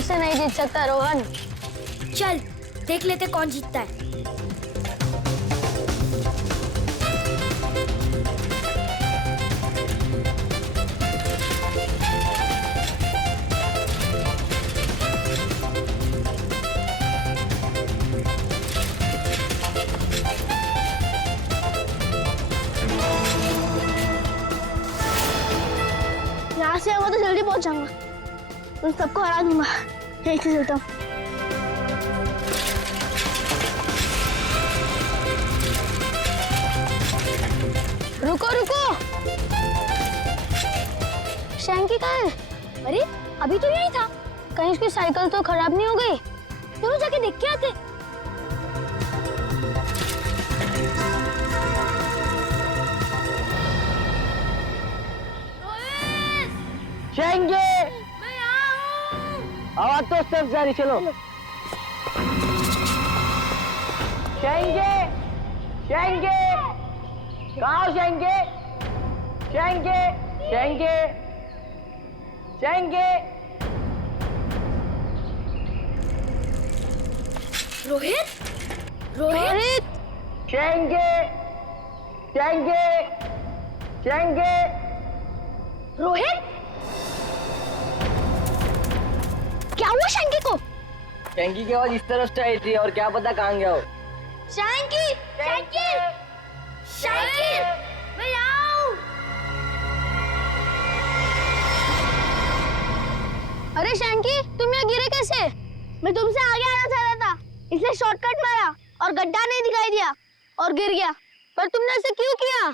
मुझसे नहीं जीत सकता रोहन। चल देख लेते कौन जीतता है। यहाँ से वो तो जल्दी पहुंच जाऊंगा, उन सबको हरा दूंगा। एक से चलता हूँ। रुको रुको, शैंकी कहाँ है? अरे अभी तो यही था। कहीं उसकी साइकिल तो खराब नहीं हो गई? दोनों जाके देख के आते। शेंगे, मैं यहाँ हूँ। आवाज तो सिर्फ जारी, चलो। शेंगे, शेंगे, कहाँ हो शेंगे? शेंगे, शेंगे, शेंगे। रोहित, रोहित, शेंगे, शेंगे, शेंगे। रोहित, क्या हुआ शैंकी को? शेंगी की आवाज इस तरफ से आई थी और क्या पता कहाँ गया हो। शैंकी, शैंकी, शैंकी, मैं यहाँ हूँ। अरे शैंकी, तुम यहाँ गिरे कैसे? मैं तुमसे आगे आना चाह रहा था, इसलिए शॉर्टकट मारा और गड्ढा नहीं दिखाई दिया और गिर गया। पर तुमने ऐसे क्यों किया?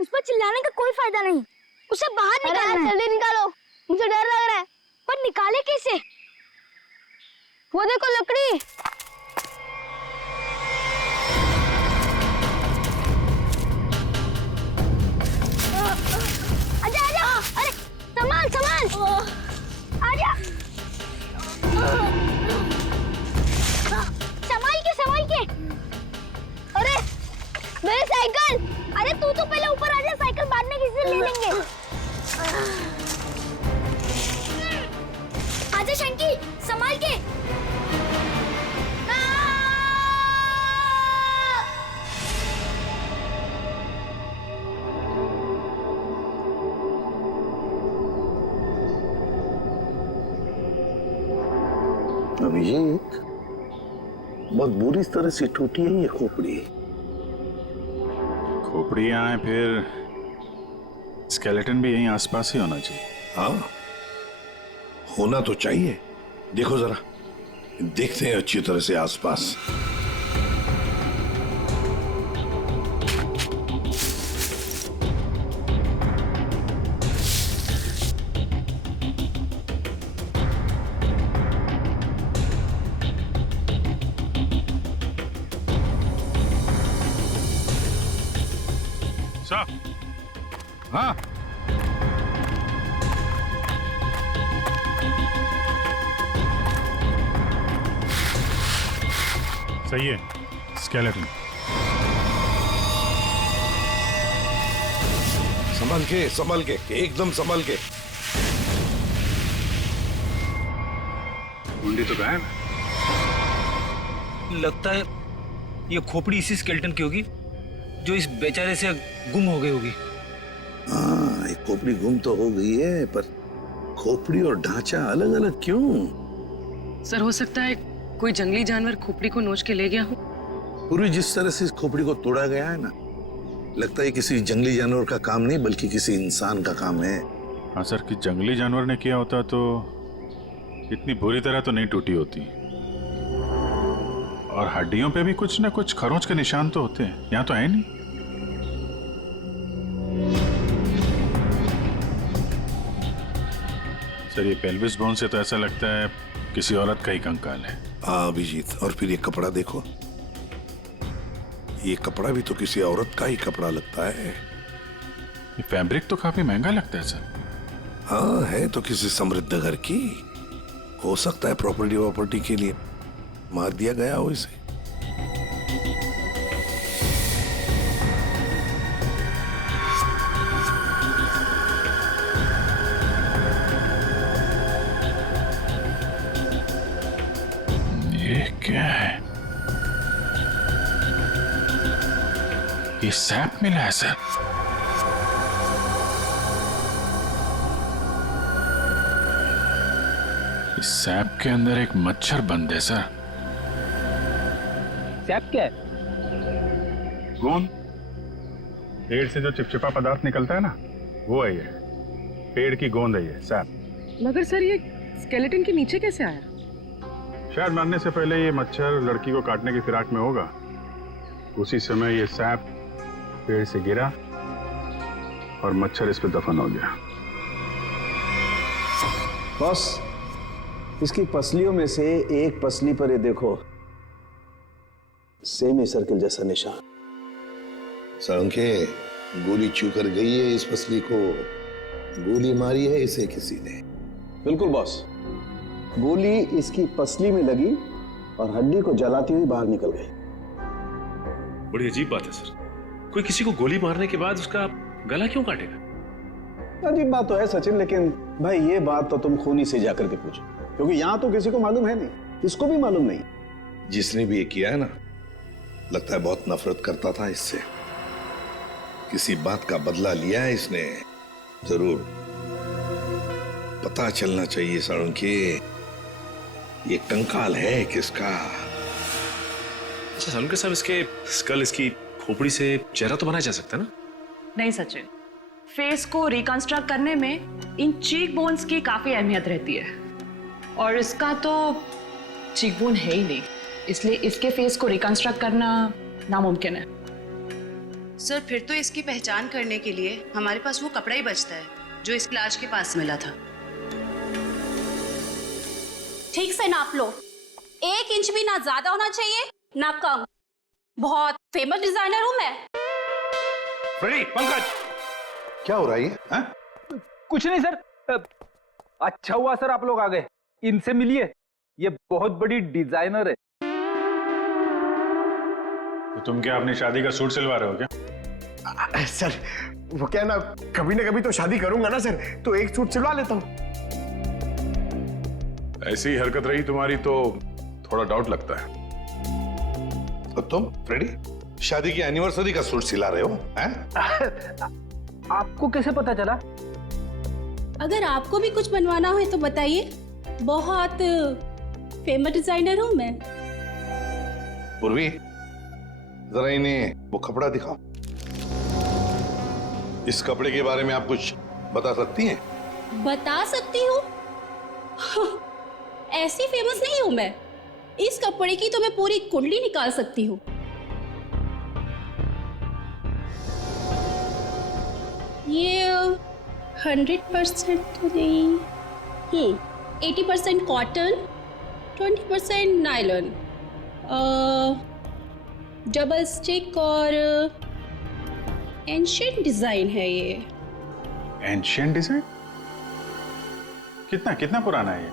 उस पर चिल्लाने का कोई फायदा नहीं, उसे बाहर निकालना है। जल्दी निकालो, मुझे डर लग रहा है। पर निकाले कैसे? वो देखो लकड़ी। आजा आजा, अरे संभाल संभाल, आजा। संभाल के। अरे मेरी साइकिल। अरे तू तो पहले ऊपर आजा, साइकिल बाद में किसी से ले लेंगे। आजा शंकी, संभाल के। अभिषेक, बहुत बुरी तरह से टूटी है ये खोपड़ी। खोपड़ी यहाँ है, फिर स्केलेटन भी यहीं आसपास ही होना चाहिए। हाँ, होना तो चाहिए। देखो जरा, देखते हैं अच्छी तरह से आसपास। हाँ, सही है, स्केलेटन। संभल के, एकदम संभल के। कुंडी तो गायब। लगता है ये खोपड़ी इसी स्केलेटन की होगी जो इस बेचारे से गुम हो गई होगी। हाँ, एक खोपड़ी गुम तो हो गई है, पर खोपड़ी और ढांचा अलग अलग क्यों? सर, हो सकता है कोई जंगली जानवर खोपड़ी को नोच के ले गया हो। पूरी जिस तरह से इस खोपड़ी को तोड़ा गया है ना, लगता है किसी जंगली जानवर का काम नहीं बल्कि किसी इंसान का काम है। हाँ सर, कि जंगली जानवर ने किया होता तो इतनी बुरी तरह तो नहीं टूटी होती। और हड्डियों पे भी कुछ ना कुछ खरोंच के निशान तो होते हैं, यहाँ तो है नहीं। सर, ये पेल्विस बोन से तो ऐसा लगता है किसी औरत का ही कंकाल है। हाँ अभिजीत, और फिर ये कपड़ा देखो, ये कपड़ा भी तो किसी औरत का ही कपड़ा लगता है। ये फैब्रिक तो काफी महंगा लगता है सर। हाँ, है तो किसी समृद्ध घर की, हो सकता है प्रॉपर्टी के लिए मार दिया गया हो इसे। ये सैप मिला है सर। इस सैप के अंदर एक मच्छर बंद है सर। सैप क्या है? गोंद। पेड़ से जो चिपचिपा पदार्थ निकलता है ना, वो है ये। पेड़ की गोंद है ये सैप। मगर सर ये स्केलेटन के नीचे कैसे आया? शायद मरने से पहले ये मच्छर लड़की को काटने की फिराक में होगा। उसी समय ये सैप पेड़ से गिरा और मच्छर इस पे दफन हो गया। बॉस, इसकी पसलियों में से एक पसली पर ये देखो, सेमी सर्कल जैसा निशान। साळुंखे, गोली छू कर गई है इस पसली को। गोली मारी है इसे किसी ने। बिल्कुल बॉस, गोली इसकी पसली में लगी और हड्डी को जलाती हुई बाहर निकल गई। बड़ी अजीब बात है सर, कोई किसी को गोली मारने के बाद उसका गला क्यों काटेगा? अजीब बात तो है सचिन, लेकिन भाई ये बात तो तुम खूनी से जाकर के पूछो, क्योंकि यहां तो किसी को मालूम है नहीं, इसको भी मालूम नहीं। जिसने भी ये किया है ना, लगता है बहुत नफरत करता था इससे। किसी बात का बदला लिया है इसने जरूर। पता चलना चाहिए साळुंखे, ये कंकाल है किसका। अच्छा साळुंखे साहब, इसके स्कल, इसकी खोपड़ी से चेहरा तो बनाया जा सकता है ना? नहीं सचिन, फेस को रिकंस्ट्रक्ट करने में इन चीक बोन्स की काफी अहमियत रहती है, और इसका तो चीक बोन है ही नहीं, इसलिए इसके फेस को रिकंस्ट्रक्ट करना नामुमकिन है। सर, फिर तो इसकी पहचान करने के लिए हमारे पास वो कपड़ा ही बचता है जो इस लाश के पास मिला था। ठीक से नाप लो, 1 इंच भी ना ज्यादा होना चाहिए ना कम। बहुत फेमस डिजाइनर हूं मैं। फ्रेडी, पंकज, क्या हो रहा है ये? कुछ नहीं सर। अच्छा हुआ सर आप लोग आ गए, इनसे मिलिए, ये बहुत बड़ी डिजाइनर है। तो तुम क्या अपनी शादी का सूट सिलवा रहे हो क्या? सर वो क्या ना कभी तो शादी करूंगा ना सर, तो एक सूट सिलवा लेता हूं। ऐसी ही हरकत रही तुम्हारी तो थोड़ा डाउट लगता है। तो तुम फ्रेडी शादी की एनिवर्सरी का सूट सिला रहे हो हैं? आपको कैसे पता चला? अगर आपको भी कुछ बनवाना हो तो बताइए, बहुत फेमस डिजाइनर हूं मैं। पूर्वी, जरा इन्हें वो कपड़ा दिखाओ। इस कपड़े के बारे में आप कुछ बता सकती हैं? बता सकती हूँ? ऐसी फेमस नहीं हूं मैं, इस कपड़े की तो मैं पूरी कुंडली निकाल सकती हूँ। ये 100% तो नहीं, 80% कॉटन, 20% नायलॉन, डबल स्टिक और एंशिएंट डिजाइन है ये। Ancient design? कितना पुराना है ये?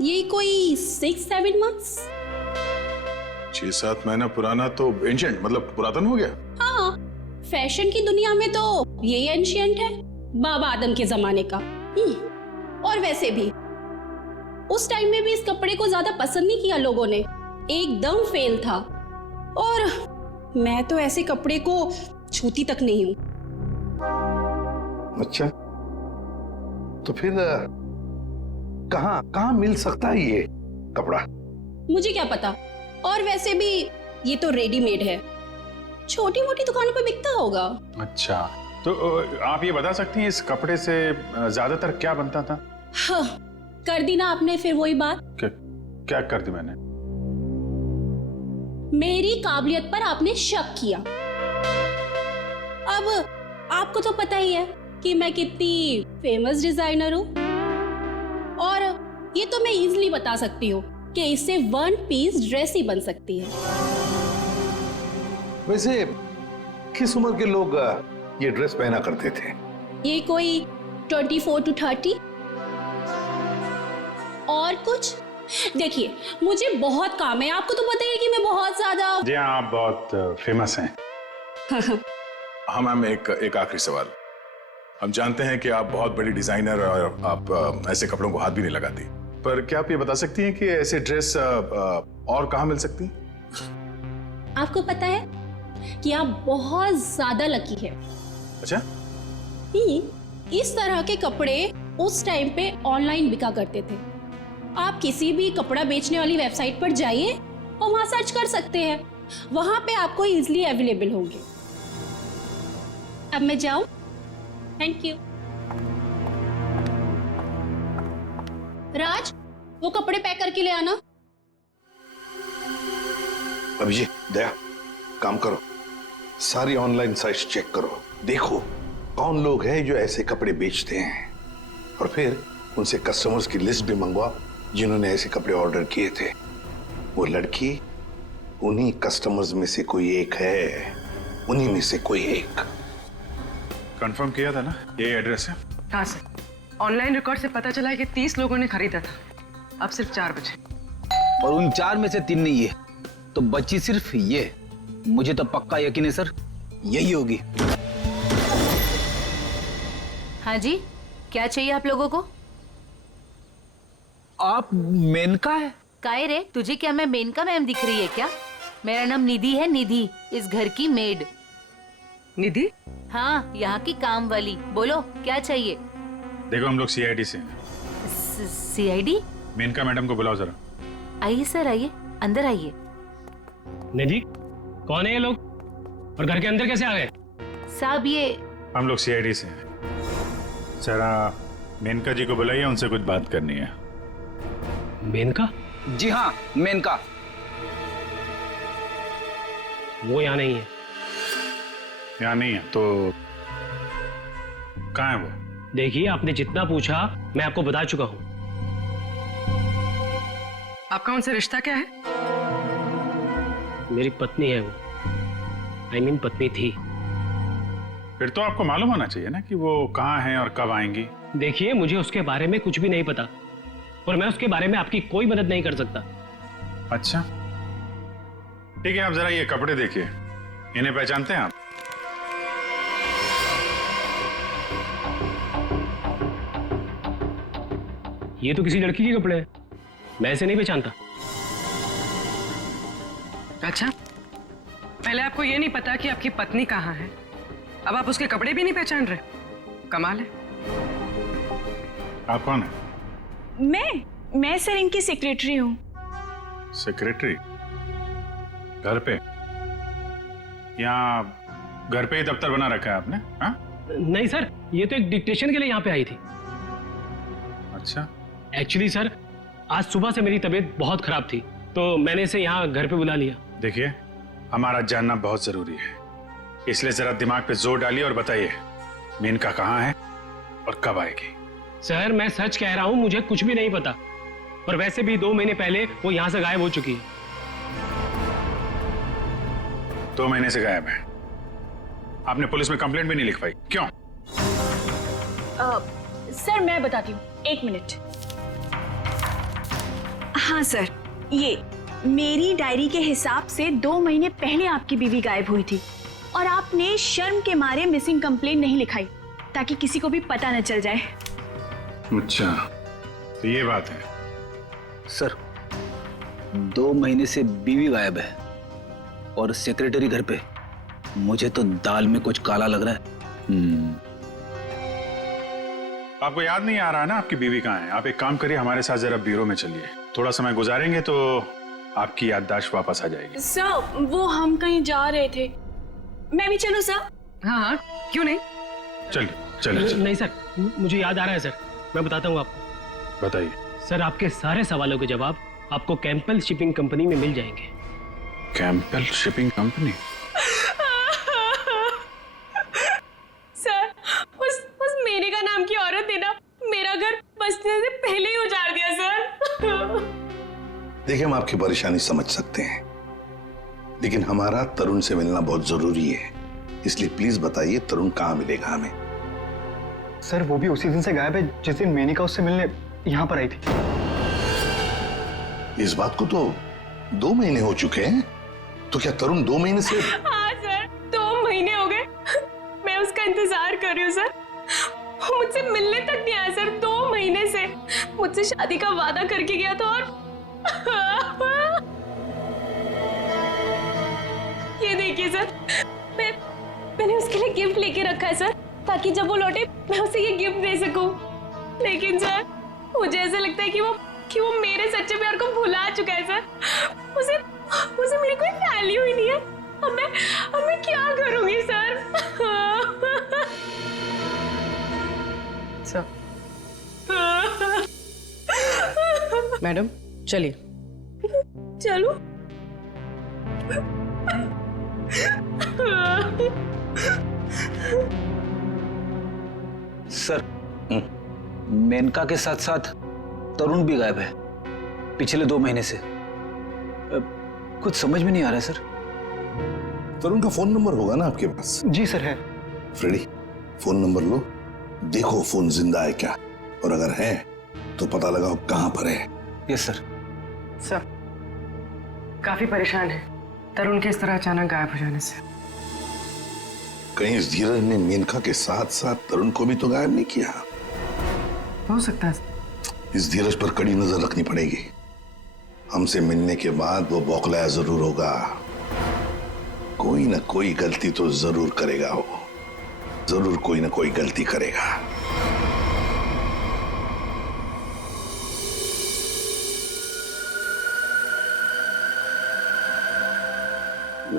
ये कोई 6-7 मंथ्स। 6-7 महीना पुराना तो एंशिएंट मतलब पुरातन हो गया? हाँ, फैशन की दुनिया में तो यही एंशिएंट है, बाबा आदम के जमाने का। और वैसे भी उस टाइम में भी इस कपड़े को ज्यादा पसंद नहीं किया लोगों ने, एकदम फेल था। और मैं तो ऐसे कपड़े को छूती तक नहीं हूं। अच्छा, तो फिर कहां मिल सकता है ये कपड़ा? मुझे क्या पता, और वैसे भी ये तो रेडीमेड है, छोटी मोटी दुकानों पे बिकता होगा। अच्छा, तो आप ये बता सकती हैं इस कपड़े से ज्यादातर क्या बनता था? हाँ, कर दी ना आपने फिर वही बात। क्या कर दी मैंने? मेरी काबिलियत पर आपने शक किया। अब आपको तो पता ही है कि मैं कितनी फेमस डिजाइनर हूँ, और ये तो मैं इजीली बता सकती हूँ कि इससे 1 पीस ड्रेस ही बन सकती है। वैसे किस उम्र के लोग ये ड्रेस पहना करते थे? ये कोई 24 to 30। और कुछ देखिए, मुझे बहुत काम है, आपको तो पता ही है कि मैं बहुत ज्यादा। जी हाँ, आप बहुत फेमस हैं। हाँ मैम, एक आखिरी सवाल। हम जानते हैं कि आप बहुत बड़ी डिजाइनर और आप ऐसे कपड़ों को हाथ भी नहीं लगाती, पर क्या आप ये बता सकती हैं कि ऐसे ड्रेस और कहाँ मिल सकती? आपको पता है, कि आप बहुत ज्यादा लकी है। अच्छा, इस तरह के कपड़े उस टाइम पे ऑनलाइन बिका करते थे। आप किसी भी कपड़ा बेचने वाली वेबसाइट पर जाइए और वहां सर्च कर सकते हैं, वहां पे आपको इजीली अवेलेबल होंगे। अब मैं जाऊं? Thank you. राज, वो कपड़े पैक करके ले आना। अभिजीत, दया, काम करो, सारी ऑनलाइन साइट्स चेक करो, देखो कौन लोग हैं जो ऐसे कपड़े बेचते हैं, और फिर उनसे कस्टमर्स की लिस्ट भी मंगवाओ जिन्होंने ऐसे कपड़े ऑर्डर किए थे। वो लड़की उन्हीं कस्टमर्स में से कोई एक है, उन्हीं में से कोई एक। कंफर्म किया था ना, ये एड्रेस है? हाँ सर, ऑनलाइन रिकॉर्ड से पता चला है कि 30 लोगों ने खरीदा था। अब सिर्फ 4 बचे, और उन 4 में से 3 नहीं है, तो बची सिर्फ ये। मुझे तो पक्का यकीन है सर, यही होगी। हाँ जी, क्या चाहिए आप लोगों को? आप मेनका है? काहे रे, तुझे क्या मैं मेनका मैम दिख रही है क्या? मेरा नाम निधि है, निधि, इस घर की मेड। निधि? हाँ, यहाँ की काम वाली। बोलो क्या चाहिए? देखो, हम लोग सीआईडी से हैं। सीआईडी? मेनका मैडम को बुलाओ जरा। आइए सर, आइए, अंदर आइए। निधि, कौन है ये लोग और घर के अंदर कैसे आ गए? साहब ये हम लोग सीआईडी से हैं। जरा मेनका जी को बुलाइए, उनसे कुछ बात करनी है। मेनका? जी हाँ, मेनका। वो यहाँ नहीं है। यहाँ नहीं है तो कहाँ है वो? देखिए, आपने जितना पूछा मैं आपको बता चुका हूँ। आपका उनसे रिश्ता क्या है? मेरी पत्नी है वो, I mean पत्नी थी। फिर तो आपको मालूम होना चाहिए ना कि वो कहाँ हैं और कब आएंगी। देखिए, मुझे उसके बारे में कुछ भी नहीं पता और मैं उसके बारे में आपकी कोई मदद नहीं कर सकता। अच्छा, ठीक है, आप जरा ये कपड़े देखिए, इन्हें पहचानते हैं आप? ये तो किसी लड़की के कपड़े हैं, मैं इसे नहीं पहचानता। अच्छा, पहले आपको ये नहीं पता कि आपकी पत्नी कहाँ है, अब आप उसके कपड़े भी नहीं पहचान रहे? कमाल है। आप कौन है? मैं सर इनकी सेक्रेटरी हूँ। सेक्रेटरी? घर पे? यहाँ घर पे ही दफ्तर बना रखा है आपने? हाँ? नहीं सर, ये तो एक डिक्टेशन के लिए यहाँ पे आई थी। अच्छा। एक्चुअली सर, आज सुबह से मेरी तबीयत बहुत खराब थी, तो मैंने इसे यहाँ घर पे बुला लिया। देखिए, हमारा जानना बहुत जरूरी है, इसलिए जरा दिमाग पे जोर डालिए और बताइए मेनका कहाँ है और कब आएगी? सर, मैं सच कह रहा हूँ, मुझे कुछ भी नहीं पता, और वैसे भी 2 महीने पहले वो यहाँ से गायब हो चुकी है। 2 महीने से गायब है? आपने पुलिस में कंप्लेंट भी नहीं लिखवाई, क्यों? सर मैं बताती हूँ, 1 मिनट। हाँ सर, ये मेरी डायरी के हिसाब से 2 महीने पहले आपकी बीवी गायब हुई थी और आपने शर्म के मारे मिसिंग कंप्लेंट नहीं लिखाई ताकि किसी को भी पता न चल जाए। अच्छा, तो ये बात है। सर, 2 महीने से बीवी गायब है और सेक्रेटरी घर पे। मुझे तो दाल में कुछ काला लग रहा है। आपको याद नहीं आ रहा ना आपकी बीवी कहाँ है? आप एक काम करिए, हमारे साथ जरा ब्यूरो में चलिए, थोड़ा समय गुजारेंगे तो आपकी याददाश्त वापस आ जाएगी। सर, वो हम कहीं जा रहे थे, मैं भी चलूं सर? हाँ हाँ, क्यों नहीं, चलिए। नहीं सर, मुझे याद आ रहा है सर, मैं बताता हूँ आपको। बताइए। सर, आपके सारे सवालों के जवाब आपको कैंपल शिपिंग कंपनी में मिल जाएंगे। कैंपल शिपिंग कंपनी? सर, उस मेनका नाम की औरत ने ना मेरा घर बसने से पहले ही उजाड़ दिया सर। देखिए, हम आपकी परेशानी समझ सकते हैं, लेकिन हमारा तरुण से मिलना बहुत जरूरी है, इसलिए प्लीज बताइए तरुण कहाँ मिलेगा हमें? सर, वो भी उसी दिन से गायब है जिस दिन मेनका उससे मिलने यहाँ पर आई थी। इस बात को तो 2 महीने हो चुके हैं, तो क्या तरुण 2 महीने से? हाँ सर, 2 महीने हो गए, मैं उसका इंतजार कर रही हूँ सर। वो मुझसे मिलने तक नहीं आया सर, 2 महीने से। मुझसे शादी का वादा करके गया था और ये देखिए सर, मैंने उसके लिए गिफ्ट लेके रखा है सर, ताकि जब वो लौटे मैं उसे ये गिफ्ट दे सकूं। लेकिन सर मुझे ऐसा लगता है कि वो मेरे सच्चे प्यार को भुला चुका है सर। उसे मेरी कोई वैल्यू ही नहीं है। अब मैं क्या करूंगी सर? सर मैडम चलिए। चलो। सर मेनका के साथ साथ तरुण भी गायब है पिछले 2 महीने से। कुछ समझ में नहीं आ रहा है सर। तरुण का फोन नंबर होगा ना आपके पास? जी सर है। फ्रेडी, फोन नंबर लो, देखो फोन जिंदा है क्या, और अगर है तो पता लगाओ कहां पर है। Yes sir. सर काफी परेशान है तरुण के इस तरह अचानक गायब हो जाने से। कहीं इस धीरज ने मेनका के साथ साथ तरुण को भी तो गायब नहीं किया? हो सकता है। इस धीरज पर कड़ी नजर रखनी पड़ेगी। हमसे मिलने के बाद वो बौखलाया जरूर होगा। कोई ना कोई गलती तो जरूर करेगा वो, जरूर कोई ना कोई गलती करेगा।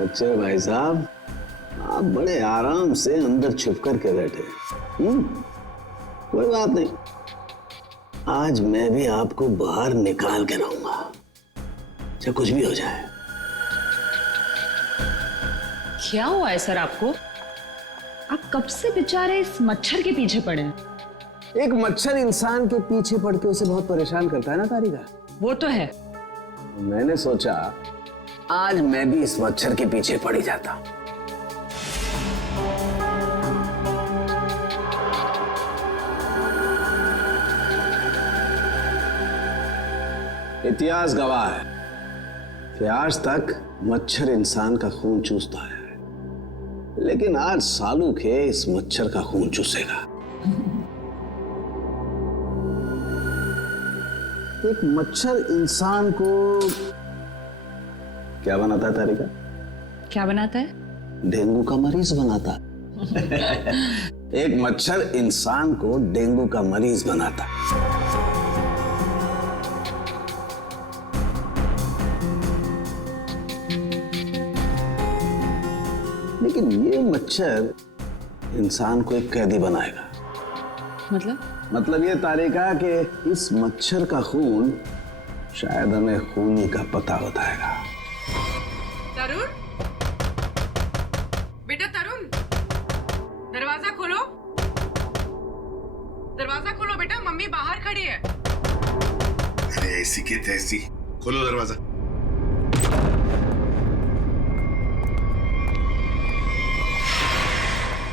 अच्छा भाई साहब, आप बड़े आराम से अंदर छुप करके बैठे। कोई बात नहीं, आज मैं भी आपको बाहर निकाल के रहूंगा, चाहे कुछ भी हो जाए। क्या हुआ है सर आपको? आप कब से बेचारे इस मच्छर के पीछे पड़े हैं? एक मच्छर इंसान के पीछे पड़ के उसे बहुत परेशान करता है ना तारिका। वो तो है। मैंने सोचा आज मैं भी इस मच्छर के पीछे पड़ ही जाता। इतिहास गवाह है कि आज तक मच्छर इंसान का खून चूसता है, लेकिन आज सालू के इस मच्छर का खून चूसेगा। एक मच्छर इंसान को क्या बनाता है तारिका? क्या बनाता है? डेंगू का मरीज बनाता। एक मच्छर इंसान को डेंगू का मरीज बनाता। लेकिन ये मच्छर इंसान को एक कैदी बनाएगा। मतलब ये तारिका कि इस मच्छर का खून शायद हमें खूनी का पता बताएगा। तरुण, बेटा तरुण, दरवाजा खोलो। दरवाजा खोलो बेटा, मम्मी बाहर खड़ी है। अरे ऐसी की तैसी, खोलो दरवाजा।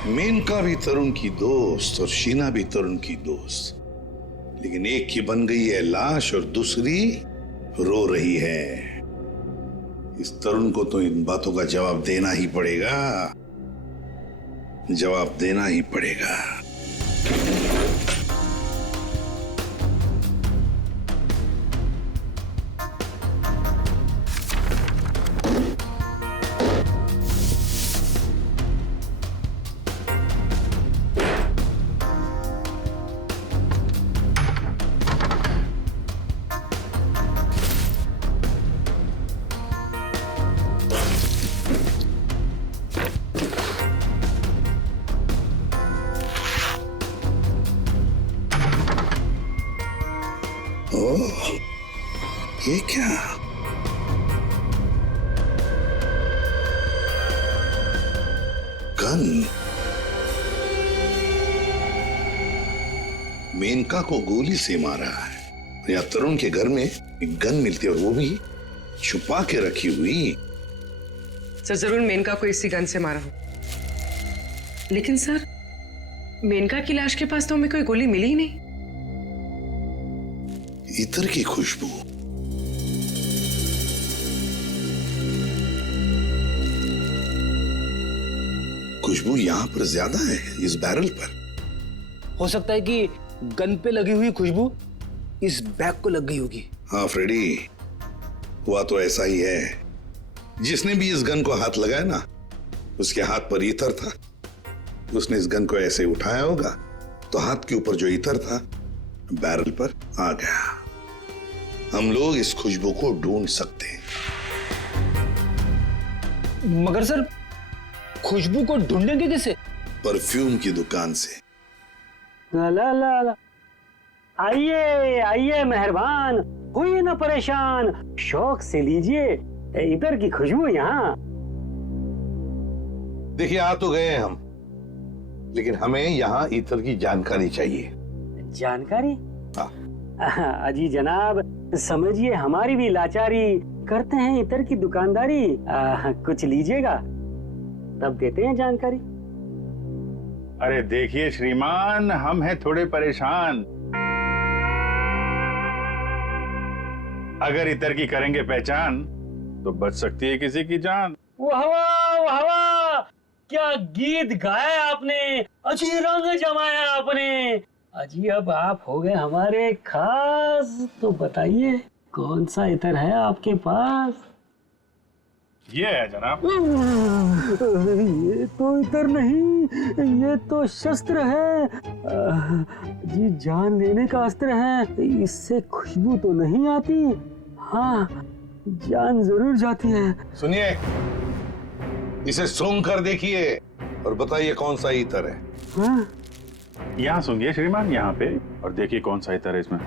मेनका भी तरुण की दोस्त और शीना भी तरुण की दोस्त, लेकिन एक की बन गई है लाश और दूसरी रो रही है। इस तरुण को तो इन बातों का जवाब देना ही पड़ेगा, जवाब देना ही पड़ेगा। ओह, ये क्या? गन। मेनका को गोली से मारा है। या तरुण के घर में एक गन मिलती है और वो भी छुपा के रखी हुई। सर जरूर मेनका को इसी गन से मारा हो। लेकिन सर मेनका की लाश के पास तो हमें कोई गोली मिली ही नहीं। इत्र की खुशबू। खुशबू यहां पर ज्यादा है इस बैरल पर। हो सकता है कि गन पे लगी हुई खुशबू इस बैग को लग गई होगी। हाँ फ्रेडी, हुआ तो ऐसा ही है। जिसने भी इस गन को हाथ लगाया ना, उसके हाथ पर इत्र था उसने इस गन को ऐसे उठाया होगा तो हाथ के ऊपर जो इतर था बैरल पर आ गया। हम लोग इस खुशबू को ढूंढ सकते हैं। मगर सर, खुशबू को ढूंढेंगे कैसे? परफ्यूम की दुकान से। ला ला ला ला। आइए आइए मेहरबान, होइए ना परेशान, शौक से लीजिए इधर की खुशबू यहाँ। देखिए, आ तो गए हम, लेकिन हमें यहाँ इतर की जानकारी चाहिए। जानकारी? अजी जनाब, समझिए हमारी भी लाचारी, करते हैं इतर की दुकानदारी। कुछ लीजिएगा तब देते हैं जानकारी। अरे देखिए श्रीमान, हम हैं थोड़े परेशान। अगर इतर की करेंगे पहचान तो बच सकती है किसी की जान। वाह वाह वाह वाह, क्या गीत गाया आपने, अजी रंग जमाया आपने। अजी अब आप हो गए हमारे खास, तो बताइए कौन सा इतर है आपके पास? ये है जनाब। ये तो इतर नहीं, ये तो शस्त्र है। जी जान लेने का अस्त्र है। इससे खुशबू तो नहीं आती, हाँ जान जरूर जाती है। सुनिए, इसे सूंघ कर देखिए और बताइए कौन सा इतर है। हाँ? यहाँ सूंघिए श्रीमान, यहाँ पे, और देखिए कौन सा इतर है इसमें।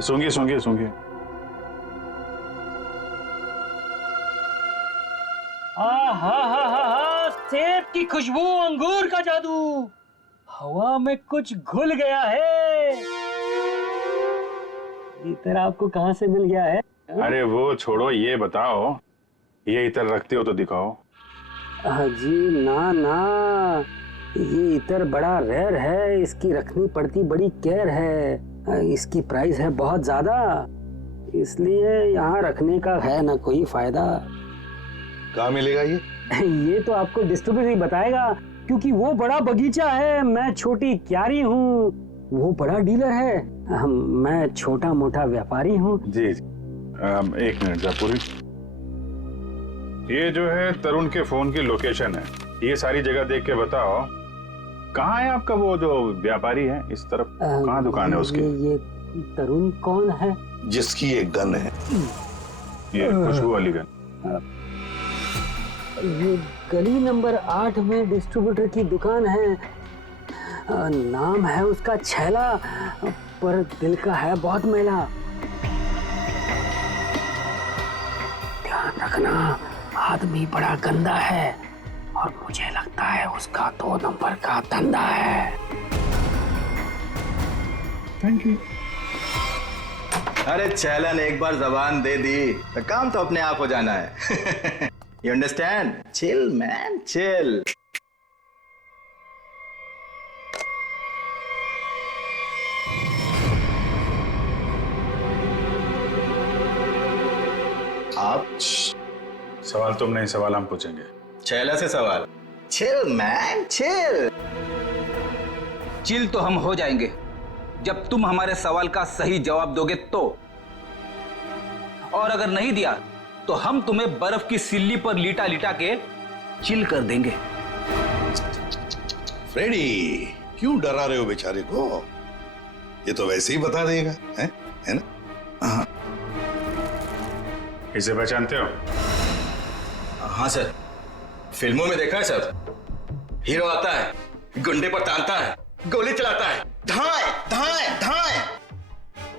सूंघिए सूंघिए सूंघिए। सेब की खुशबू, अंगूर का जादू, हवा में कुछ घुल गया है। इतर आपको कहाँ से मिल गया है? अरे वो छोड़ो, ये बताओ, ये इतर रखते हो तो दिखाओ। जी ना ना, ये इतर बड़ा रेयर है, इसकी रखनी पड़ती बड़ी केयर है। इसकी प्राइस है बहुत ज्यादा, इसलिए यहाँ रखने का है ना कोई फायदा। कहाँ मिलेगा ये? ये तो आपको डिस्ट्रीब्यूटर ही बताएगा, क्योंकि वो बड़ा बगीचा है, मैं छोटी क्यारी हूँ, वो बड़ा डीलर है, मैं छोटा मोटा व्यापारी हूँ। जी एक मिनट जयपुरी, ये जो है तरुण के फोन की लोकेशन है, ये सारी जगह देख के बताओ कहाँ है आपका वो जो व्यापारी है इस तरफ, कहाँ दुकान है उसकी? ये तरुण कौन है? जिसकी एक गन है, ये खुशबू वाली गन। ये गली नंबर 8 में डिस्ट्रीब्यूटर की दुकान है। नाम है उसका छैला, पर दिल का है बहुत मैला। ध्यान रखना, आदमी बड़ा गंदा है और मुझे लगता है उसका 2 नंबर का धंधा है। Thank you. अरे छैला ने एक बार जबान दे दी तो काम तो अपने आप हो जाना है। You understand? Chill, man, chill. आप सवाल तुम नहीं, सवाल हम पूछेंगे। छैला से सवाल। Chill, man, chill. चिल तो हम हो जाएंगे जब तुम हमारे सवाल का सही जवाब दोगे तो, और अगर नहीं दिया तो हम तुम्हें बर्फ की सिल्ली पर लिटा लिटा के चिल कर देंगे। फ्रेडी, क्यों डरा रहे हो बेचारे को? ये तो वैसे ही बता देगा, है ना? हाँ। इसे पहचानते हो? हाँ सर, फिल्मों में देखा है सर। हीरो आता है, गुंडे पर तानता है, गोली चलाता है, धाए धाए धाए।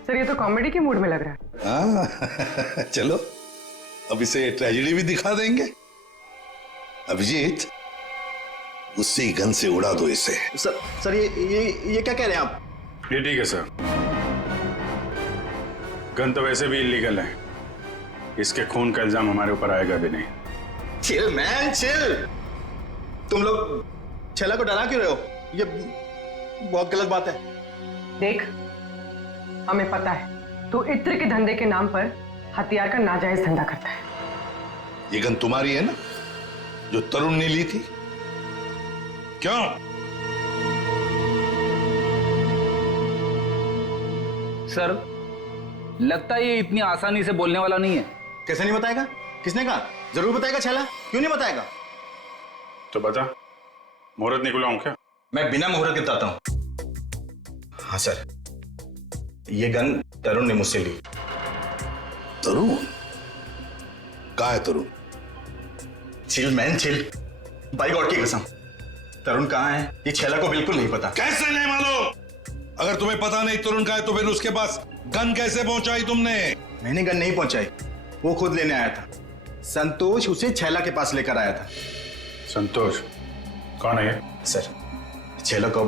सर ये तो कॉमेडी के मूड में लग रहा है। चलो अब इसे ट्रेजेडी भी दिखा देंगे। अभिजीत, उसी गन से उड़ा दो इसे। सर ये क्या कह रहे हैं आप? ये ठीक है सर, गन तो वैसे भी इलीगल है, इसके खून का इल्जाम हमारे ऊपर आएगा भी नहीं। Chill man chill. तुम लोग छैला को डरा क्यों रहे हो? ये बहुत गलत बात है। देख, हमें पता है तू इत्र के धंधे के नाम पर हथियार का नाजायज धंधा करता है। ये गन तुम्हारी है ना, जो तरुण ने ली थी? क्यों? सर, लगता है ये इतनी आसानी से बोलने वाला नहीं है। कैसे नहीं बताएगा? किसने कहा? जरूर बताएगा छैला, क्यों नहीं बताएगा? तो बता, मुहूर्त नहीं खुलाऊं क्या? मैं बिना मुहूर्त के बताता हूँ। हाँ सर, ये गन तरुण ने मुझसे ली। तरुण? कहाँ है Tarun? Chill man chill, by god की कसम, तरुण कहाँ है ये छैला को बिल्कुल नहीं पता। कैसे नहीं मालूम? अगर तुम्हें पता नहीं तरुण कहाँ है तो फिर उसके पास गन कैसे पहुंचाई तुमने? मैंने गन नहीं पहुंचाई, वो खुद लेने आया था। संतोष उसे छैला के पास लेकर आया था। संतोष कौन है ये? सर, छैला को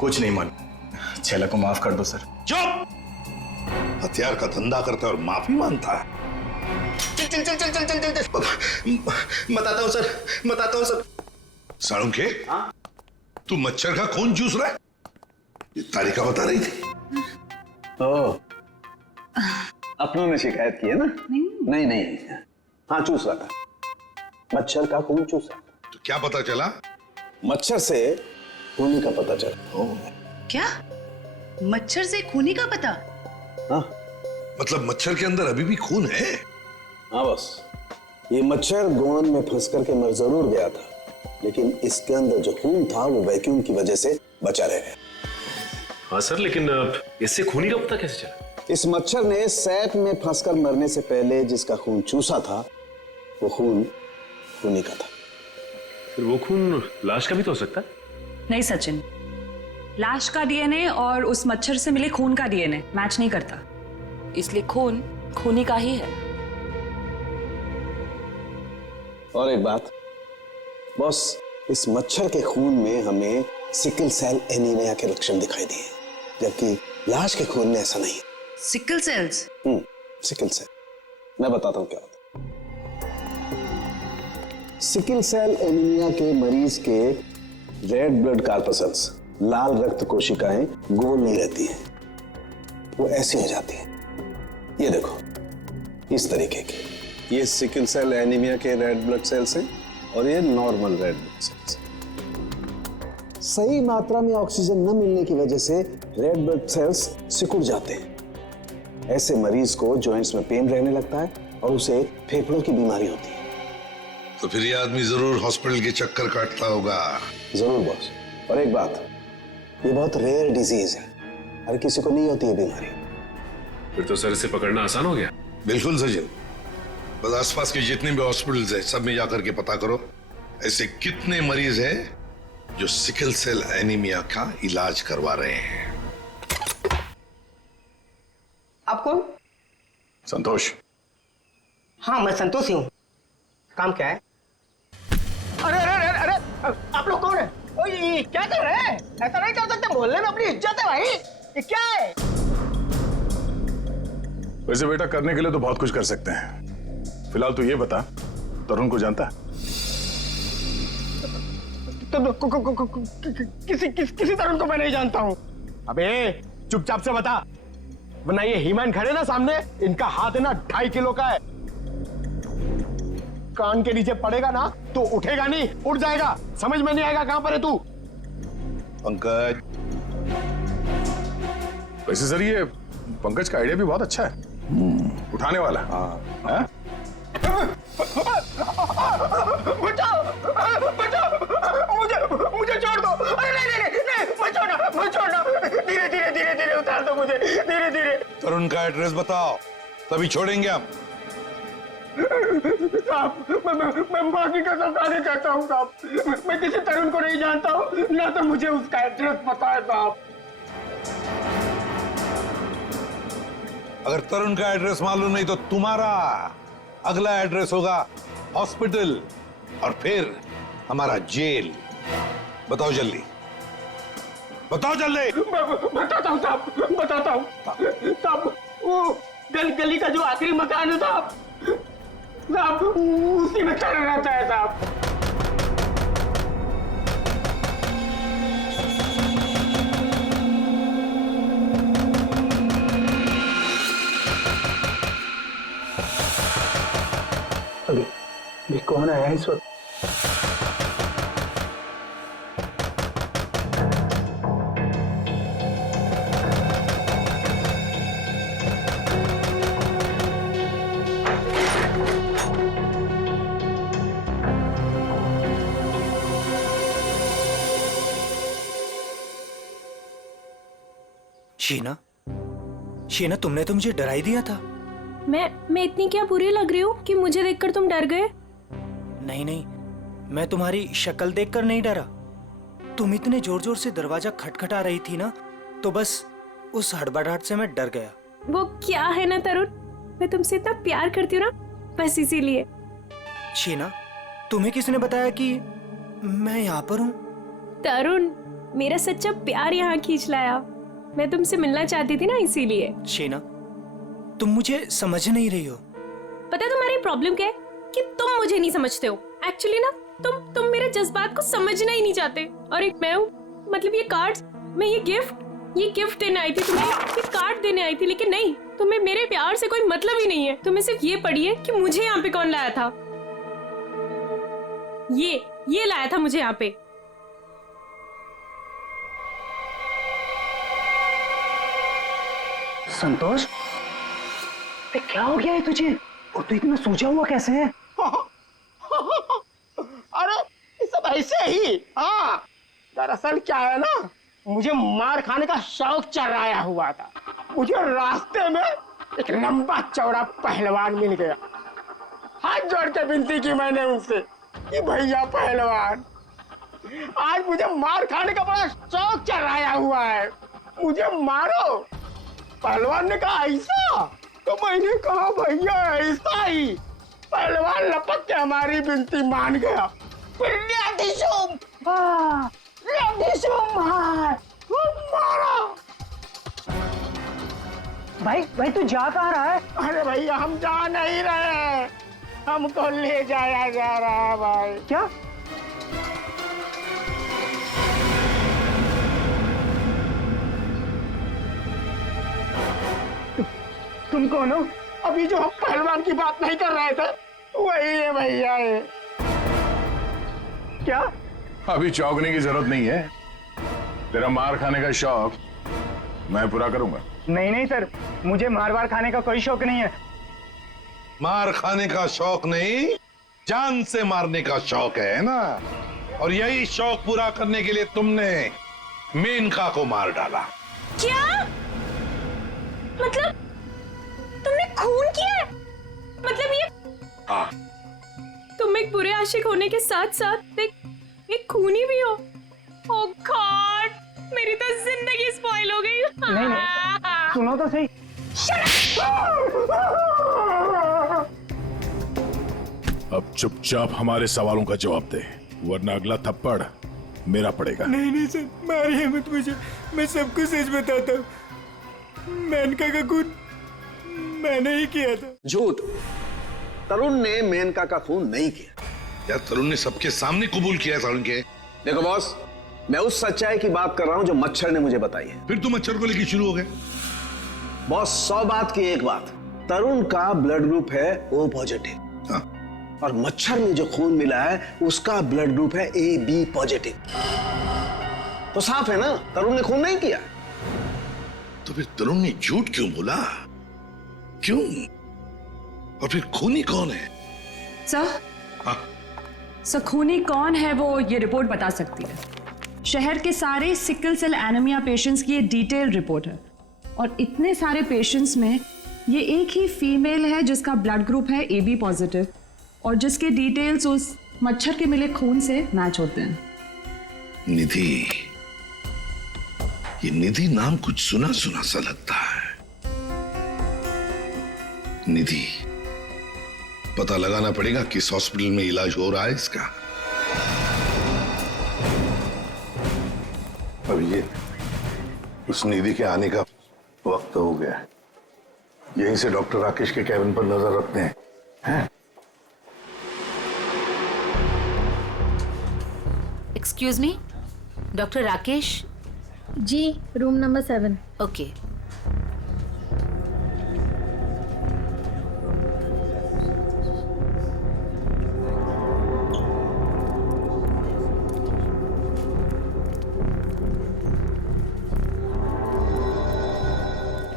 कुछ नहीं मालूम। छैला को माफ कर दो सर। चुप! हथियार का धंधा करता है और माफी मांगता है। चल चल चल चल चल चल चल बताता हूँ सर, बताता हूँ सर। साळुंखे, तू मच्छर का खून चूस रहा है? ये तारिका बता रही थी। ओह, अपनों ने शिकायत की है ना? नहीं नहीं, हाँ चूस रहा था, मच्छर का खून चूस रहा था। तो क्या पता चला? मच्छर से खूनी का पता चला। क्या? मच्छर से खूनी का पता? हाँ, मतलब मच्छर के अंदर अभी भी खून है? हाँ बस, ये मच्छर गोंद में फंस करके मर जरूर गया था, लेकिन इसके अंदर जो खून था वो वैक्यूम की वजह से बचा रह गया। हाँ सर, लेकिन इससे खूनी का पता कैसे चला? इस मच्छर ने सैक में फंसकर मरने से पहले जिसका खून चूसा था वो खून खूनी का था। फिर वो खून लाश का भी तो हो सकता है? नहीं सचिन, लाश का डीएनए और उस मच्छर से मिले खून का डीएनए मैच नहीं करता, इसलिए खून खूनी का ही है। और एक बात बॉस, इस मच्छर के खून में हमें सिकल सेल एनीमिया के लक्षण दिखाई दिए, जबकि लाश के खून में ऐसा नहीं है। Sickle sales? सिकल सेल, मैं बताता हूं क्या होता है। सिकल सेल एनीमिया के मरीज के रेड ब्लड कार्पसल्स, लाल रक्त कोशिकाएं गोल नहीं रहती हैं, वो ऐसी हो जाती हैं। ये देखो, इस तरीके की। ये सिकल सेल एनीमिया के रेड ब्लड सेल्स हैं और ये नॉर्मल रेड ब्लड सेल्स। सही मात्रा में ऑक्सीजन न मिलने की वजह से रेड ब्लड सेल्स सिकुड़ जाते हैं। ऐसे मरीज को जॉइंट्स में पेन रहने लगता है और उसे फेफड़ों की बीमारी होती है। तो फिर ये आदमी जरूर हॉस्पिटल के चक्कर काटता होगा। जरूर बॉस। और एक बात, ये बहुत रेयर डिजीज है, हर किसी को नहीं होती है बीमारी। फिर तो सर इसे पकड़ना आसान हो गया। बिल्कुल सचिन, बस आसपास के जितने भी हॉस्पिटल्स हैं सब में जाकर के पता करो ऐसे कितने मरीज हैं जो सिकल सेल एनीमिया का इलाज करवा रहे हैं। आप कौन? संतोष। हाँ, मैं संतोष ही हूँ। काम क्या है? अरे अरे अरे अरे, आप लोग कौन है? ओए, ये क्या कर रहे हैं? ऐसा नहीं कर सकते, मोहल्ले में अपनी इज्जत है भाई। ये क्या है? वैसे बेटा करने के लिए तो बहुत कुछ कर सकते हैं। फिलहाल तू ये बता, तरुण को जानता है? किसी तरुण को मैं नहीं जानता हूँ। अबे चुपचाप से बता, वरना ये हीमैन खड़े ना सामने, इनका हाथ है ना 2.5 किलो का है। कान के नीचे पड़ेगा ना तो उठेगा नहीं, उठ जाएगा। समझ में नहीं आएगा कहां पर है तू। पंकज। वैसे सर ये पंकज का आइडिया भी बहुत अच्छा है, उठाने वाला। हाँ? बचाओ बचाओ, मुझे छोड़ दो। अरे नहीं, मत छोड़ना। धीरे धीरे उतार दो मुझे, धीरे धीरे। तरुण का एड्रेस बताओ, तभी छोड़ेंगे हम। साहब, मैं माँ की कसम खाने चाहता हूँ साहब। मैं किसी तरुण को नहीं जानता हूँ, ना तो मुझे उसका एड्रेस पता है साहब। अगर तरुण का एड्रेस मालूम नहीं तो तुम्हारा अगला एड्रेस होगा हॉस्पिटल और फिर हमारा जेल। बताओ जल्दी, बताओ जल्दी। बताता हूँ साहब, बताता हूँ साहब। वो गली का जो आखिरी मकान है साहब, उसी में चढ़ रहता है साहब। अभी कौन आया इस वक्त? शीना, शीना तुमने तो मुझे डरा ही दिया था। मैं इतनी क्या बुरी लग रही हूँ कि मुझे देखकर तुम डर गए? नहीं नहीं, मैं तुम्हारी शक्ल देखकर नहीं डरा। तुम इतने जोर जोर से दरवाजा खटखटा रही थी ना, तो बस उस हड़बड़ाहट से मैं डर गया। वो क्या है ना तरुण, मैं तुमसे इतना प्यार करती हूँ ना, बस इसीलिए। शीना, तुम्हें किसने बताया कि मैं यहाँ पर हूँ? तरुण, मेरा सच्चा प्यार यहाँ खींच लाया। मैं तुमसे मिलना चाहती थी ना, इसीलिए। शीना, तुम मुझे समझ नहीं रही हो। पता है तुम्हारी प्रॉब्लम क्या है? कि तुम मुझे नहीं समझते हो। एक्चुअली ना तुम मेरे जज्बात को समझना ही नहीं चाहते। और एक मैं हूँ, मतलब ये कार्ड्स, मैं ये गिफ्ट देने आई थी तुम्हें, ये कार्ड देने आई थी, लेकिन नहीं, तुम्हें मेरे प्यार से कोई मतलब ही नहीं है। तुम्हें सिर्फ ये पड़ी है कि मुझे यहाँ पे कौन लाया था। ये लाया था मुझे यहाँ पे। संतोष, क्या हो गया है तुझे? और तू इतना सूझा हुआ कैसे है? अरे ये सब ऐसे ही। हाँ, दरअसल क्या है ना, मुझे मार खाने का शौक चढ़ाया हुआ था। मुझे रास्ते में एक लंबा चौड़ा पहलवान मिल गया। हाथ जोड़ के विनती की मैंने उनसे कि भैया पहलवान, आज मुझे मार खाने का बड़ा शौक चढ़ाया हुआ है, मुझे मारो। पहलवान ने कहा ऐसा? तो मैंने कहा भैया ऐसा ही। पहलवान लपक के हमारी विनती मान गया। फिर मारा। भाई तू जा कहाँ रहा है? अरे भैया हम जा नहीं रहे, हमको ले जाया जा रहा है भाई। क्या? तुम कौन हो? अभी जो हम पहलवान की बात नहीं कर रहे थे, वही है भैया। ये क्या? अभी चौंकने की जरूरत नहीं है। तेरा मार खाने का शौक मैं पूरा करूंगा। नहीं सर, मुझे मार खाने का कोई शौक नहीं है। मार खाने का शौक नहीं, जान से मारने का शौक है ना? और यही शौक पूरा करने के लिए तुमने मेनका को मार डाला। क्या? मतलब तुमने खून किया है? मतलब ये? हाँ। तुम एक बुरे आशिक होने के साथ साथ एक खूनी भी हो। ओह गॉड, मेरी तो जिंदगी स्पॉइल हो गई। नहीं, सुनो तो सही। अब चुपचाप हमारे सवालों का जवाब दे, वरना अगला थप्पड़ मेरा पड़ेगा। नहीं सर, मारिए मत मुझे, मैं सबको सच बताता हूँ। मेनका का खून मैंने ही किया था। झूठ, तरुण ने मेनका का खून नहीं किया। यार तरुण ने सबके सामने कबूल किया है तरुण के। देखो बॉस, मैं उस सच्चाई की बात कर रहा हूं जो मच्छर ने मुझे बताई है। फिर तुम मच्छर को लेकर शुरू हो गए। बॉस, 100 बात की एक बात, तरुण का ब्लड ग्रुप है O पॉजिटिव। हाँ। और मच्छर में जो खून मिला है उसका ब्लड ग्रुप है AB पॉजिटिव। तो साफ है ना, तरुण ने खून नहीं किया। तो फिर तरुण ने झूठ क्यों बोला? क्यों? और फिर खूनी कौन है? सर खूनी कौन है वो ये रिपोर्ट बता सकती है। शहर के सारे सिकल सेल एनीमिया पेशेंट्स की ये डिटेल रिपोर्ट है, और इतने सारे पेशेंट्स में ये एक ही फीमेल है जिसका ब्लड ग्रुप है AB पॉजिटिव, और जिसके डिटेल्स उस मच्छर के मिले खून से मैच होते हैं। निधि, ये निधि नाम कुछ सुना सुना सा लगता है। निधि, पता लगाना पड़ेगा किस हॉस्पिटल में इलाज हो रहा है इसका। अब ये उस निधि के आने का वक्त हो गया है। यहीं से डॉक्टर राकेश के कैबिन पर नजर रखते हैं। Excuse me, doctor Rakesh? जी, room number 7। Okay.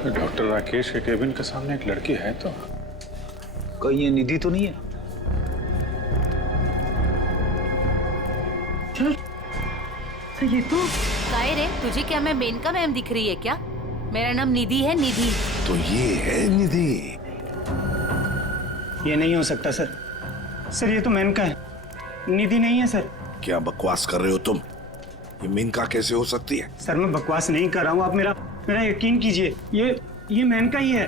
Doctor Rakesh के केबिन के सामने एक लड़की है, तो कहीं ये निधि तो नहीं है? ये तो काहे रे, तुझे क्या मैं मेनका मैम दिख रही है क्या? मेरा नाम निधि है, निधि। तो ये है निधि। ये नहीं हो सकता सर। सर ये तो मेनका है, निधि नहीं है सर। क्या बकवास कर रहे हो तुम? ये मेनका कैसे हो सकती है? सर मैं बकवास नहीं कर रहा हूँ, आप मेरा यकीन कीजिए। ये मेनका ही है।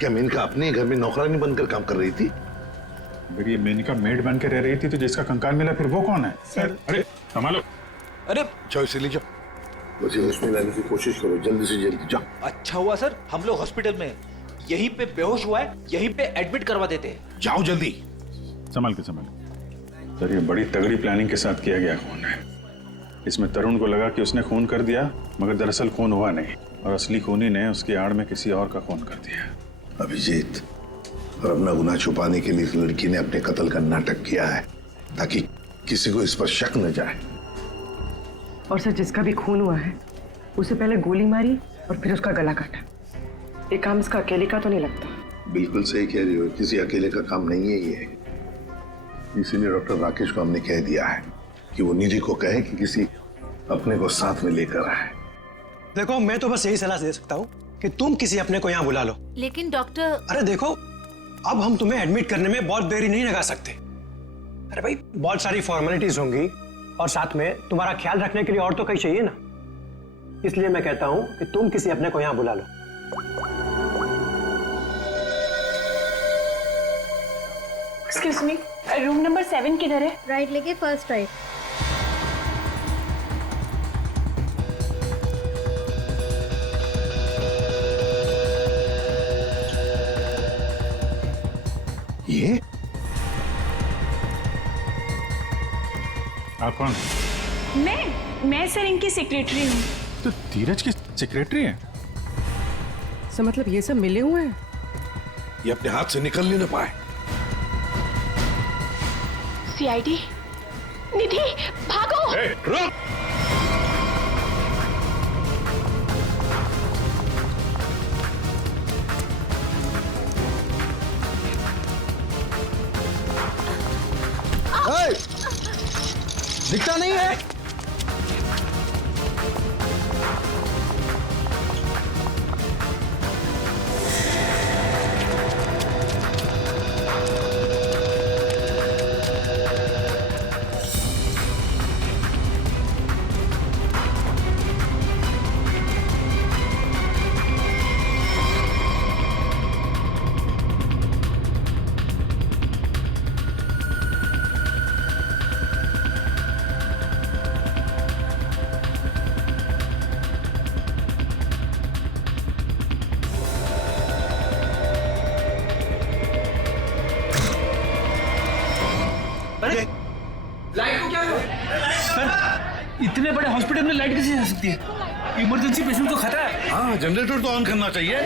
क्या मेनका अपने घर में नौकरानी बनकर काम कर रही थी? अगर ये मेनका मेड बन के रह रही थी तो जिसका कंकाल मिला फिर वो कौन है? सर अरे संभालो। अरे जाओ इसे ले जाओ, मुझे उसमें लाने की कोशिश करो, जल्दी से जल्दी जाओ। अच्छा हुआ सर हम लोग हॉस्पिटल में, यहीं पे बेहोश हुआ है, यहीं पे एडमिट करवा देते हैं। जाओ जल्दी। संभाल के संभाल। सर ये बड़ी तगड़ी प्लानिंग के साथ किया गया खून है। इसमें तरुण को लगा कि उसने खून कर दिया, मगर दरअसल खून हुआ नहीं और असली खूनी ने उसकी आड़ में किसी और का खून कर दिया। अभिजीत, और अपना गुनाह छुपाने के लिए इस लड़की ने अपने कत्ल का नाटक किया है ताकि किसी को इस पर शक न जाए। और सर जिसका भी खून हुआ है उसे पहले गोली मारी और फिर उसका गला काटा। ये काम इसका अकेले का तो नहीं लगता। बिल्कुल सही कह रही हो, किसी अकेले का काम नहीं है ये। इसीलिए डॉक्टर राकेश को हमने कह दिया है कि वो निधि को कहे कि किसी अपने को साथ में लेकर आए। देखो मैं तो बस यही सलाह दे सकता हूँ कि तुम किसी अपने को यहाँ बुला लो। लेकिन डॉक्टर। अरे देखो, अब हम तुम्हें एडमिट करने में बहुत देरी नहीं लगा सकते। अरे भाई बहुत सारी फॉर्मेलिटीज होंगी और साथ में तुम्हारा ख्याल रखने के लिए और तो कहीं चाहिए ना। इसलिए मैं कहता हूँ कि तुम किसी अपने को यहाँ बुला लो। एक्सक्यूज मी, रूम नंबर 7 किधर है? राइट लेके फर्स्ट राइट। ये आप कौन? मैं सर इनकी सेक्रेटरी हूँ। तो धीरज की सेक्रेटरी है? सर मतलब ये सब मिले हुए हैं? ये अपने हाथ से निकल नहीं ना पाए। सीआईडी, निधि भागो। रुक। दिखता नहीं है। लाइट को क्या हुआ? सर इतने बड़े हॉस्पिटल में लाइट कैसे जा सकती है? इमरजेंसी पेशेंट को खतरा है। हाँ, जनरेटर तो ऑन करना चाहिए।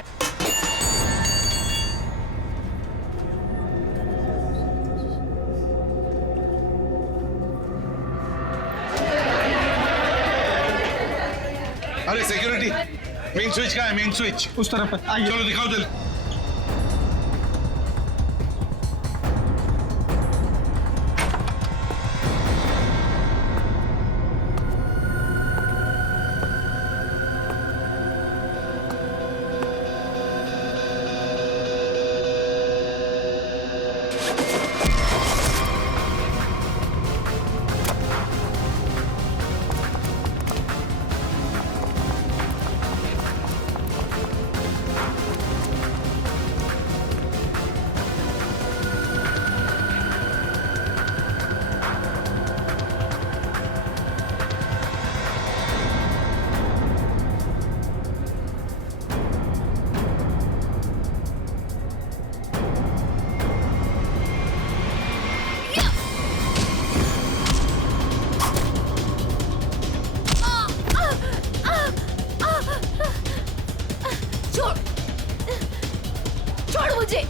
अरे सिक्योरिटी, मेन स्विच कहाँ है? मेन स्विच उस तरफ है। आइए। चलो दिखाओ जल्दी। छोड़ मुझे।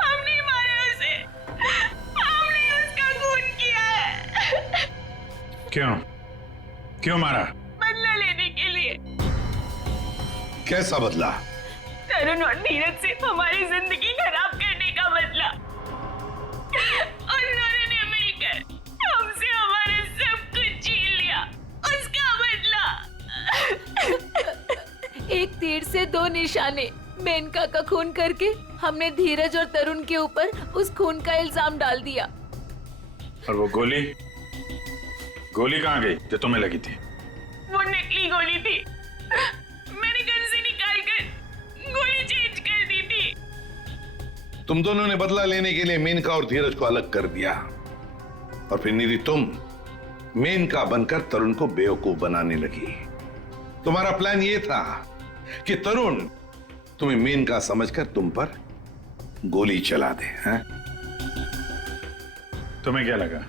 हम नहीं मारे क्यों क्यों मारा? बदला लेने के लिए। कैसा बदला? तरुण और धीरज से हमारी जिंदगी खराब करने का बदला। और उन्होंने मिलकर हमसे हमारे सब कुछ छीन लिया, उसका बदला। एक तीर से दो निशाने। मेनका का खून करके हमने धीरज और तरुण के ऊपर उस खून का इल्जाम डाल दिया। और वो गोली कहाँ गई जो तुम्हें लगी थी? वो नकली गोली थी, मैंने गन से निकालकर गोली चेंज कर दी थी। तुम दोनों ने बदला लेने के लिए मेनका और धीरज को अलग कर दिया, और फिर निधि तुम मेनका बनकर तरुण को बेवकूफ बनाने लगी। तुम्हारा प्लान यह था कि तरुण तुम्हें मेनका समझकर तुम पर गोली चला दे, हैं? तुम्हें क्या लगा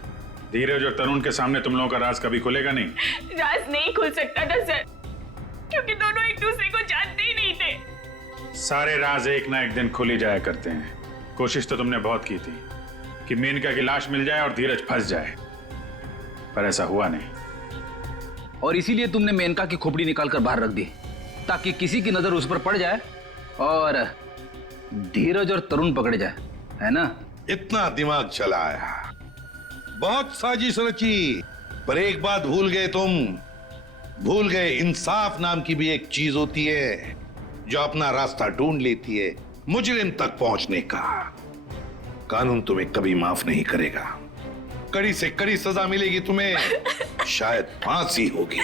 धीरज और तरुण के सामने तुम लोगों का राज कभी खुलेगा नहीं? राज नहीं खुल सकता था सर, क्योंकि दोनों एक दूसरे को जानते ही नहीं थे। सारे राज एक ना एक दिन खुल ही जाया करते हैं। कोशिश तो तुमने बहुत की थी कि मेनका की लाश मिल जाए और धीरज फंस जाए, पर ऐसा हुआ नहीं। और इसीलिए तुमने मेनका की खोपड़ी निकालकर बाहर रख दी, ताकि किसी की नजर उस पर पड़ जाए और धीरज और तरुण पकड़े जाए, है ना? इतना दिमाग चलाया, बहुत साजिश रची, पर एक बात भूल गए तुम। भूल गए इंसाफ नाम की भी एक चीज होती है जो अपना रास्ता ढूंढ लेती है मुजरिम तक पहुंचने का। कानून तुम्हें कभी माफ नहीं करेगा, कड़ी से कड़ी सजा मिलेगी तुम्हें, शायद फांसी होगी।